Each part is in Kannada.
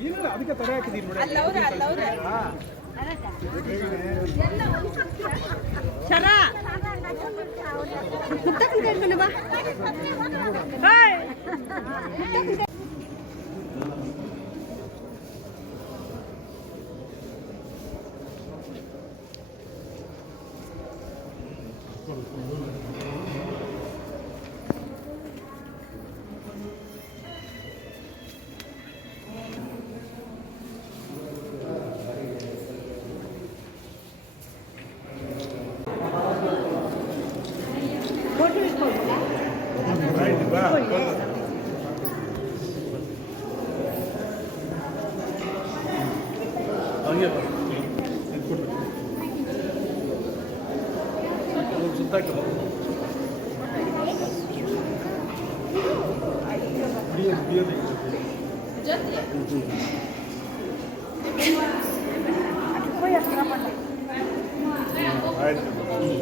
ಇಲ್ಲ ಅದಕ್ಕೆ ತಡೆ ಹಾಕಿದೀನಿ ನೋಡಿ ಅಲ್ಲವ್ರೆ ಅಲ್ಲವ್ರೆ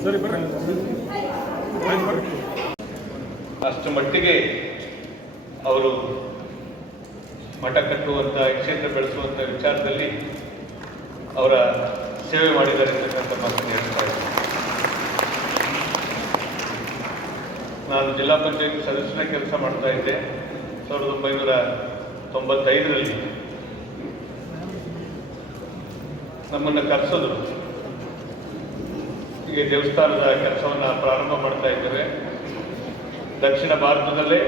ಸರಿ ಬರ್ರಿ ಆಯ್ತು ಬರ್ರಿ ಅಷ್ಟು ಮಟ್ಟಿಗೆ ಅವರು ಮಠ ಕಟ್ಟುವಂಥ ಕ್ಷೇತ್ರ ಬೆಳೆಸುವಂಥ ವಿಚಾರದಲ್ಲಿ ಅವರ ಸೇವೆ ಮಾಡಿದ್ದಾರೆ ಅಂತಕ್ಕಂಥ ಮಾತನ್ನು ಹೇಳ್ತಾ ನಾನು ಜಿಲ್ಲಾ ಪಂಚಾಯತ್ ಸದಸ್ಯನ ಕೆಲಸ ಮಾಡ್ತಾ ಇದ್ದೆ. ಸಾವಿರದ ಒಂಬೈನೂರ ತೊಂಬತ್ತೈದರಲ್ಲಿ ನಮ್ಮನ್ನು ಕರೆಸಿದ್ರು ಈಗ ದೇವಸ್ಥಾನದ ಕೆಲಸವನ್ನು ಪ್ರಾರಂಭ ಮಾಡ್ತಾ ಇದ್ದೇವೆ. ದಕ್ಷಿಣ ಭಾರತದಲ್ಲೇ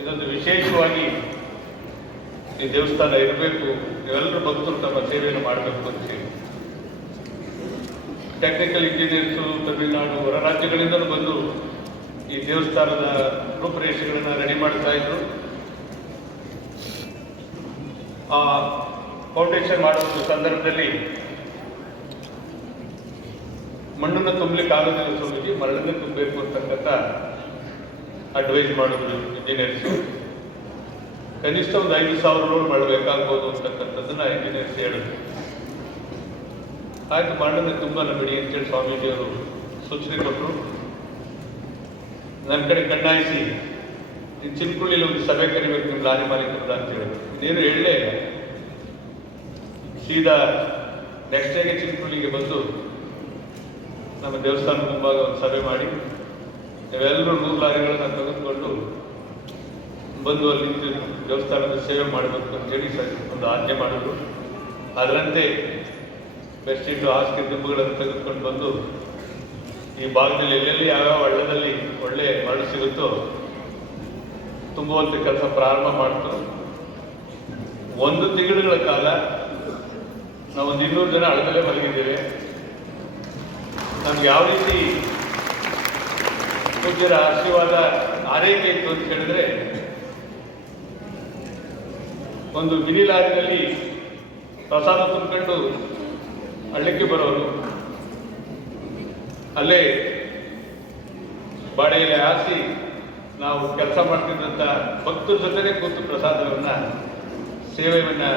ಇದೊಂದು ವಿಶೇಷವಾಗಿ ಈ ದೇವಸ್ಥಾನ ಇರಬೇಕು. ಎಲ್ಲರೂ ಭಕ್ತರು ತಮ್ಮ ಸೇವೆಯನ್ನು ಮಾಡಬೇಕು ಅಂತ ಹೇಳಿ. ಟೆಕ್ನಿಕಲ್ ಇಂಜಿನಿಯರ್ಸು ತಮಿಳುನಾಡು ಹೊರ ರಾಜ್ಯಗಳಿಂದಲೂ ಬಂದು ಈ ದೇವಸ್ಥಾನದ ರೂಪರೇಷೆಗಳನ್ನು ರೆಡಿ ಮಾಡ್ತಾ ಇದ್ರು. ಆ ಫೌಂಡೇಶನ್ ಮಾಡುವ ಸಂದರ್ಭದಲ್ಲಿ ಮಣ್ಣನ್ನು ತುಂಬಲಿಕ್ಕೆ ಆಗೋದಿಲ್ಲ ಸ್ವಾಮೀಜಿ ಮರಳನ್ನು ತುಂಬಬೇಕು ಅಂತಕ್ಕಂಥ ಅಡ್ವೈಸ್ ಮಾಡೋದು ಇಂಜಿನಿಯರ್ಸ್ ಕನಿಷ್ಠ ಒಂದು ಐದು ಸಾವಿರ ರೋಡ್ ಮಾಡಬೇಕಾಗ್ಬೋದು ಅಂತಕ್ಕಂಥದ್ದನ್ನ ಇಂಜಿನಿಯರ್ಸ್ ಹೇಳಿದ್ರು. ಆಯ್ತು, ಮಾಡಿದ್ರೆ ತುಂಬ ಬಿಡಿ ಅಂತೇಳಿ ಸ್ವಾಮೀಜಿಯವರು ಸೂಚನೆ ಕೊಟ್ಟರು ನನ್ನ ಕಡೆ ಕಣ್ಣಾಯಿಸಿ ನೀನು ಚಿನ್ಕುಳ್ಳಿಲಿ ಒಂದು ಸಭೆ ಕರಿಬೇಕು ನಿಮ್ಮ ಲಾರಿ ಮಾಲೀಕರು ಅಂತ ಹೇಳಿದ್ರು. ಇದೇನು ಹೇಳಲೇ ಸೀದಾ ನೆಕ್ಸ್ಟ್ ಡೇಗೆ ಚಿನ್ಕುಳ್ಳಿಗೆ ಬಂದು ನಮ್ಮ ದೇವಸ್ಥಾನ ಮುಂಭಾಗ ಒಂದು ಸಭೆ ಮಾಡಿ ನೀವೆಲ್ಲರೂ ನೂರು ಲಾರಿಗಳನ್ನ ತೆಗೆದುಕೊಂಡು ಬಂದು ಅಲ್ಲಿ ದೇವಸ್ಥಾನದ ಸೇವೆ ಮಾಡಬೇಕು ಅಂತೇಳಿ ಒಂದು ಆಜ್ಞೆ ಮಾಡಿದ್ರು. ಅದರಂತೆ ಬೆಡ್ಶೀಟು ಆಸ್ತಿ ದಿಂಬುಗಳನ್ನು ತೆಗೆದುಕೊಂಡು ಬಂದು ಈ ಭಾಗದಲ್ಲಿ ಎಲ್ಲೆಲ್ಲಿ ಯಾವ್ಯಾವ ಹಳ್ಳದಲ್ಲಿ ಒಳ್ಳೆ ಮರಳು ಸಿಗುತ್ತೋ ತುಂಬುವಂಥ ಕೆಲಸ ಪ್ರಾರಂಭ ಮಾಡ್ತು. ಒಂದು ತಿಂಗಳುಗಳ ಕಾಲ ನಾವೊಂದು ಇನ್ನೂರು ಜನ ಹಳ್ಳದಲ್ಲೇ ಮಲಗಿದ್ದೇವೆ. ನಮ್ಗೆ ಯಾವ ರೀತಿ ಪೂಜ್ಯರ ಆಶೀರ್ವಾದ ಆರೈಕೆ ಇತ್ತು ಅಂತ ಹೇಳಿದ್ರೆ, ಒಂದು ಮಿನಿ ಲಾರಿನಲ್ಲಿ ಪ್ರಸಾದ ತುಂಬಿಕೊಂಡು ಹಳ್ಳಕ್ಕೆ ಬರೋರು, ಅಲ್ಲೇ ಬಾಡೆಯಲ್ಲಿ ಹಾಸಿ ನಾವು ಕೆಲಸ ಮಾಡ್ತಿದ್ದಂಥ ಭಕ್ತರ ಜೊತೆನೇ ಕೂತು ಪ್ರಸಾದವನ್ನು ಸೇವೆಯನ್ನು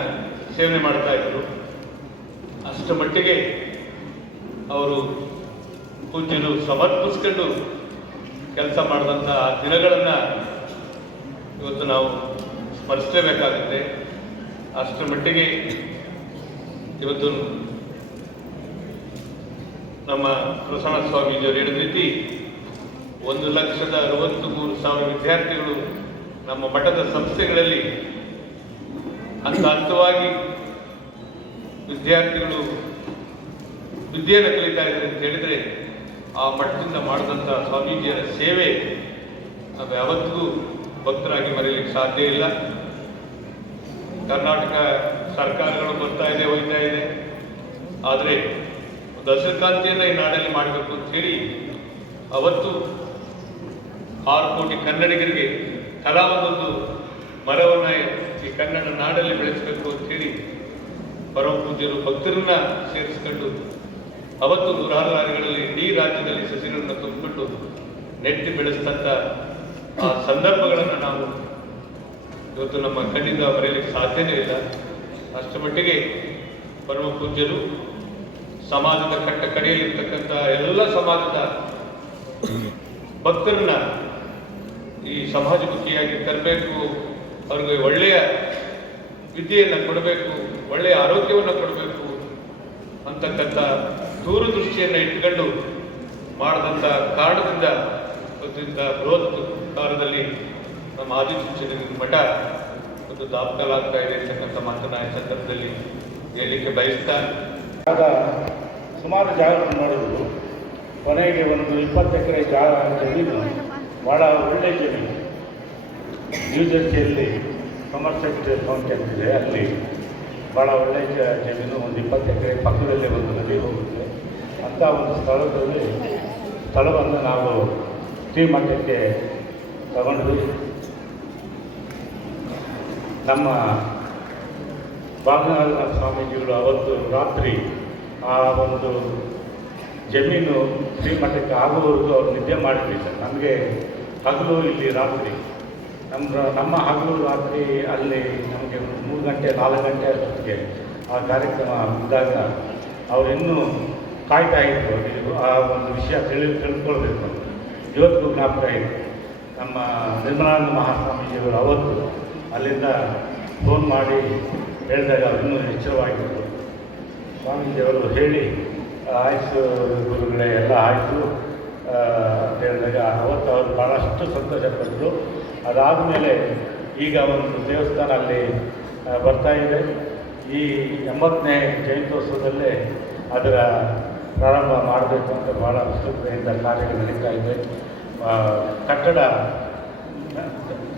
ಸೇವನೆ ಮಾಡ್ತಾ ಇದ್ದರು ಅಷ್ಟು ಮಟ್ಟಿಗೆ ಅವರು ಪೂಜ್ಯರು ಸಮರ್ಪಿಸ್ಕೊಂಡು ಕೆಲಸ ಮಾಡಿದಂಥ ಆ ದಿನಗಳನ್ನು ಇವತ್ತು ನಾವು ಸ್ಮರಿಸಲೇಬೇಕಾಗುತ್ತೆ. ಅಷ್ಟರ ಮಟ್ಟಿಗೆ ಇವತ್ತು ನಮ್ಮ ಪ್ರಸನ್ನ ಸ್ವಾಮೀಜಿಯವರು ಹೇಳಿದ ರೀತಿ ಒಂದು ಲಕ್ಷದ ಅರವತ್ತು ಮೂರು ಸಾವಿರ ವಿದ್ಯಾರ್ಥಿಗಳು ನಮ್ಮ ಮಠದ ಸಂಸ್ಥೆಗಳಲ್ಲಿ ಹಂತ ಹಂತವಾಗಿ ವಿದ್ಯಾರ್ಥಿಗಳು ವಿದ್ಯೆಯನ್ನು ಕಲಿತಾ ಇದ್ದಾರೆ ಅಂತ ಹೇಳಿದ್ರೆ ಆ ಮಟ್ಟದಿಂದ ಮಾಡಿದಂಥ ಸ್ವಾಮೀಜಿಯರ ಸೇವೆ ನಾವು ಯಾವತ್ತಿಗೂ ಭಕ್ತರಾಗಿ ಮರೆಯಲಿಕ್ಕೆ ಸಾಧ್ಯ ಇಲ್ಲ. ಕರ್ನಾಟಕ ಸರ್ಕಾರಗಳು ಬರ್ತಾ ಇದೆ ಹೋಗ್ತಾ ಇದೆ. ಆದರೆ ಒಂದು ಹಸಿರುಕ್ರಾಂತಿಯನ್ನು ಈ ನಾಡಲ್ಲಿ ಮಾಡಬೇಕು ಅಂತ ಹೇಳಿ ಅವತ್ತು ಆರು ಕೋಟಿ ಕನ್ನಡಿಗರಿಗೆ ತಲಾ ಒಂದೊಂದು ಮರವನ್ನು ಈ ಕನ್ನಡ ನಾಡಲ್ಲಿ ಬೆಳೆಸಬೇಕು ಅಂತ ಹೇಳಿ ಪರಮ ಪೂಜ್ಯರು ಭಕ್ತರನ್ನ ಸೇರಿಸ್ಕೊಂಡು ಅವತ್ತು ನೂರಾರು ರಾಜ್ಯಗಳಲ್ಲಿ ಇಡೀ ರಾಜ್ಯದಲ್ಲಿ ಸಸಿಗಳನ್ನು ತುಂಬಿಟ್ಟು ನೆಟ್ಟಿ ಬೆಳೆಸ್ತಂಥ ಆ ಸಂದರ್ಭಗಳನ್ನು ನಾವು ಇವತ್ತು ನಮ್ಮ ಕಣ್ಣಿಂದ ಬರೆಯಲಿಕ್ಕೆ ಸಾಧ್ಯನೇ ಇಲ್ಲ. ಅಷ್ಟು ಮಟ್ಟಿಗೆ ಪರಮ ಪೂಜ್ಯರು ಸಮಾಜದ ಕಟ್ಟ ಕಡೆಯಲ್ಲಿರ್ತಕ್ಕಂಥ ಎಲ್ಲ ಸಮಾಜದ ಭಕ್ತರನ್ನ ಈ ಸಮಾಜಮುಖಿಯಾಗಿ ತರಬೇಕು. ಅವ್ರಿಗೆ ಒಳ್ಳೆಯ ವಿದ್ಯೆಯನ್ನು ಕೊಡಬೇಕು, ಒಳ್ಳೆಯ ಆರೋಗ್ಯವನ್ನು ಕೊಡಬೇಕು ಅಂತಕ್ಕಂಥ ದೂರದೃಷ್ಟಿಯನ್ನು ಇಟ್ಕೊಂಡು ಮಾಡಿದಂಥ ಕಾರಣದಿಂದ ಇವತ್ತಿಂದ ಬೃಹತ್ ಕಾಲದಲ್ಲಿ ನಮ್ಮ ಆದಿಚುಂಚನ ಮಠ ಒಂದು ದಾಪಕಾಲ ಇದೆ ಅಂತಕ್ಕಂಥ ಮಾತನ್ನ ಈ ಸಂದರ್ಭದಲ್ಲಿ ಹೇಳಲಿಕ್ಕೆ ಬಯಸ್ತಾ ಆಗ ಸುಮಾರು ಜಾಗವನ್ನು ನೋಡಿದ್ರು ಕೊನೆಗೆ ಒಂದು ಇಪ್ಪತ್ತು ಎಕರೆ ಜಾಗ ಅಂತ ಭಾಳ ಒಳ್ಳೆಯ ಜಮೀನು. ನ್ಯೂ ಜರ್ಸಿಯಲ್ಲಿ ಸೊಮರ್ಸೆಟ್ ಫೌಂಟೇನ್ ಇದೆ ಅಲ್ಲಿ ಭಾಳ ಒಳ್ಳೆಯ ಜಮೀನು ಒಂದು ಇಪ್ಪತ್ತು ಎಕರೆ ಪಕ್ಕದಲ್ಲೇ ಒಂದು ನದಿ ಹೋಗುತ್ತೆ. ಅಂಥ ಒಂದು ಸ್ಥಳದಲ್ಲಿ ಸ್ಥಳವನ್ನು ನಾವು ಶ್ರೀಮಠಕ್ಕೆ ತಗೊಂಡ್ವಿ. ನಮ್ಮ ಬಾಲನಾಥ ಸ್ವಾಮೀಜಿಗಳು ಅವತ್ತು ರಾತ್ರಿ ಆ ಒಂದು ಜಮೀನು ಶ್ರೀಮಠಕ್ಕೆ ಆಗುವವರೆಗೂ ಅವ್ರು ನಿದ್ದೆ ಮಾಡಿರಲಿಲ್ಲ. ನಮಗೆ ಹಗಲು ಇಲ್ಲಿ ರಾತ್ರಿ. ನಮ್ಮ ನಮ್ಮ ಹಗಲು ರಾತ್ರಿ ಅಲ್ಲಿ ನಮಗೆ ಮೂರು ಗಂಟೆ, ನಾಲ್ಕು ಗಂಟೆ ಹೊತ್ತಿಗೆ ಆ ಕಾರ್ಯಕ್ರಮ ಇದ್ದಾಗ ಇನ್ನೂ ಕಾಯ್ತಾ ಇದ್ರು. ಇದು ಆ ಒಂದು ವಿಷಯ ತಿಳಿ ತಿಳ್ಕೊಳ್ಬೇಕು. ಇವತ್ತು ಜ್ಞಾಪಕ ಇದೆ. ನಮ್ಮ ನಿರ್ಮಲಾನಂದ ಮಹಾಸ್ವಾಮೀಜಿಗಳು ಅವತ್ತು ಅಲ್ಲಿಂದ ಫೋನ್ ಮಾಡಿ ಹೇಳಿದಾಗ ಇನ್ನೂ ಎಚ್ಚರವಾಗಿದ್ದರು ಸ್ವಾಮೀಜಿಯವರು ಹೇಳಿ, ಆಯಿತು ಗುರುಗಳೇ, ಎಲ್ಲ ಆಯಿತು. ಅಂತ ಹೇಳಿದಾಗ ಅವತ್ತು ಅವರು ಭಾಳಷ್ಟು ಸಂತೋಷಪಟ್ಟರು. ಅದಾದಮೇಲೆ ಈಗ ಒಂದು ದೇವಸ್ಥಾನ ಅಲ್ಲಿ ಬರ್ತಾ ಇದೆ. ಈ ಎಂಬತ್ತನೇ ಜಯಂತ್ಯೋತ್ಸವದಲ್ಲೇ ಅದರ ಪ್ರಾರಂಭ ಮಾಡಬೇಕು ಅಂತ ಭಾಳ ಉತ್ಸುಕತೆಯಿಂದ ಕಾರ್ಯಗಳು ನಡೀತಾ ಇದೆ. ಕಟ್ಟಡ,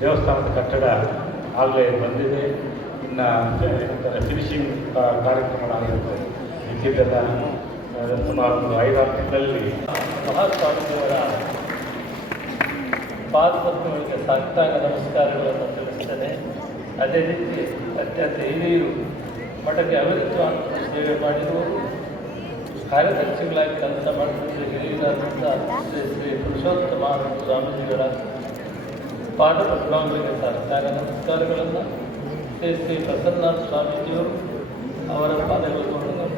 ದೇವಸ್ಥಾನದ ಕಟ್ಟಡ ಆಗಲೇ ಬಂದಿದೆ. ಇನ್ನು ಫಿನಿಶಿಂಗ್ ಕಾರ್ಯಕ್ರಮಗಳಾಗಿರುತ್ತೆ ಇದ್ದಿದ್ದೆಲ್ಲ ಸುಮಾರು ಐದಾರು ತಿಂಗಳಲ್ಲಿ ಮಹಾಸ್ವಾಮಿಯವರ ಪಾದಪದ್ಮಗಳಿಗೆ ಸಾಷ್ಟಾಂಗ ನಮಸ್ಕಾರಗಳನ್ನು ತಿಳಿಸ್ತೇನೆ. ಅದೇ ರೀತಿ ಅತ್ಯಂತ ಹಿರಿಯರು ಮಠಕ್ಕೆ ಅವಿರತವಾಗಿ ಸೇವೆ ಮಾಡಿರುವರು ಕಾರ್ಯದರ್ಶಿಗಳಾಗಿ ಕೆಲಸ ಮಾಡುತ್ತಿದ್ದ ಹಿರಿಯರಾದಂಥ ಶ್ರೀ ಶ್ರೀ ಪುರುಷೋತ್ತಮ ಸ್ವಾಮೀಜಿಗಳ ಪಾದಪದ್ಮಗಳಿಗೆ ಸಹಕಾರ ನಮಸ್ಕಾರಗಳನ್ನು ಶ್ರೀ ಶ್ರೀ ಪ್ರಸನ್ನನಾಥ ಸ್ವಾಮೀಜಿಯವರು ಅವರ ಪಾದಗಳು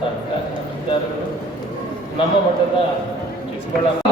ಸಹಕಾರ ನಮಸ್ಕಾರಗಳು. ನಮ್ಮ ಮಠದ ಚಿಕ್ಕಬಳ್ಳಾಪುರ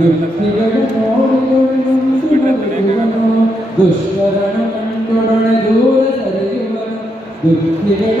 ದುಃಖಿಗಳು ನೋಡಿ ನೋಡಿ ನೊಂದು ದುಷ್ಟರನು ಕಂಡೊಡನೆ ದೂರ ಸರಿಯುವನು ದುಃಖಿಗಳ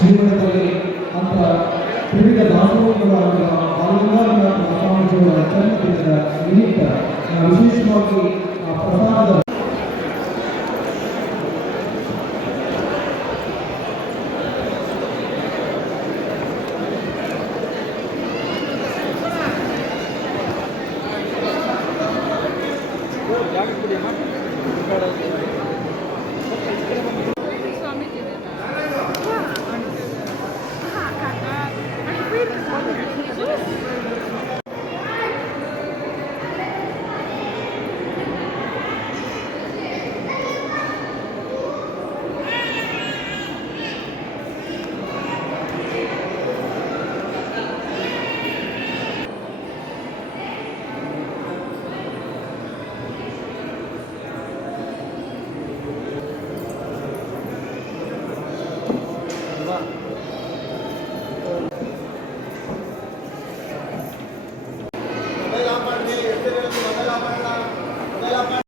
Sí,